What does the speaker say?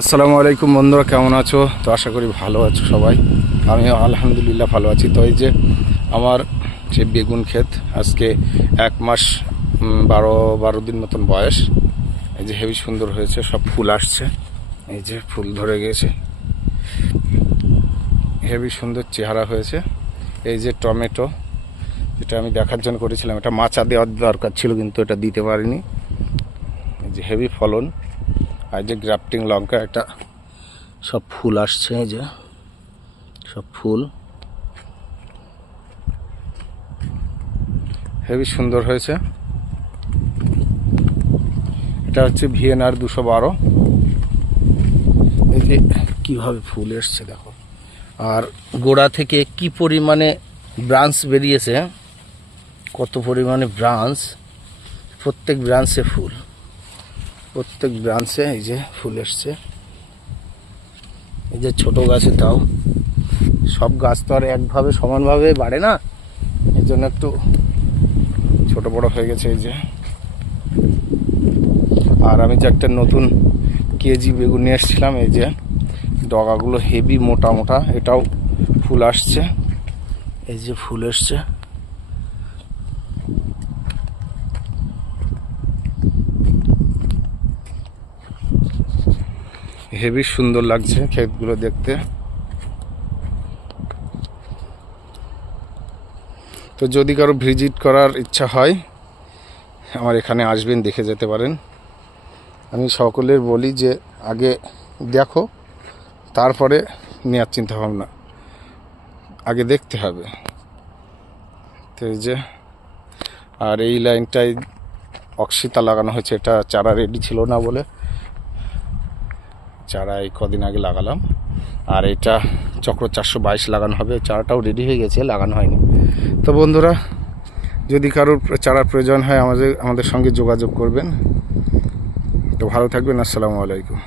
আসসালামু আলাইকুম বন্ধুরা, কেমন আছো? তো আশা করি ভালো আছো সবাই। আমি আলহামদুলিল্লাহ ভালো আছি। তো এই যে আমার যে বেগুন ক্ষেত, আজকে 1 মাস 12 দিন মতন বয়স। এই যে হেবি সুন্দর হয়েছে, সব ফুল আসছে, এই যে ফুল ধরে গেছে, হেবি সুন্দর চেহারা হয়েছে। এই যে টমেটো, যেটা আমি দেখার জন্য করেছিলাম, এটা মাচা দেওয়ার দরকার ছিল কিন্তু এটা দিতে পারিনি। এই যে হেভি ফলন। আর যে গ্রাফটিং লঙ্কা, এটা সব ফুল আসছে, এই যে সব ফুল হেবি সুন্দর হয়েছে। এটা হচ্ছে ভিএনআর 212। এই যে কীভাবে ফুল এসছে দেখো, আর গোড়া থেকে কি পরিমাণে ব্রাঞ্চ বেরিয়েছে, কত পরিমাণে ব্রাঞ্চ, প্রত্যেক ব্রাঞ্চে ফুল, প্রত্যেক ব্রাঞ্চে এই যে ফুল এসছে। এই যে ছোট গাছে তাও, সব গাছ তো আর একভাবে সমানভাবে বাড়ে না, এই জন্য একটু ছোট বড় হয়ে গেছে। এই যে, আর আমি যে একটা নতুন কেজি বেগুন নিয়ে এসেছিলাম, এই যে ডগাগুলো হেভি মোটা মোটা, এটাও ফুল আসছে, এই যে ফুল এসছে। হেভি সুন্দর লাগছে ক্ষেতগুলো দেখতে। তো যদি কারো ভিজিট করার ইচ্ছা হয়, আমার এখানে আসবেন, দেখে যেতে পারেন। আমি সকলের বলি যে আগে দেখো, তারপরে নেওয়ার চিন্তা ভাবনা, আগে দেখতে হবে। তো এই যে, আর এই লাইনটায় অক্সিতা লাগানো হয়েছে, এটা চারা রেডি ছিল না বলে চারা এই কদিন আগে লাগালাম। আর এটা চক্র 422 লাগানো হবে, চারাটাও রেডি হয়ে গেছে, লাগানো হয়নি। তো বন্ধুরা, যদি কারোর চারার প্রয়োজন হয় আমাদের সঙ্গে যোগাযোগ করবেন। তো ভালো থাকবেন। আসসালামু আলাইকুম।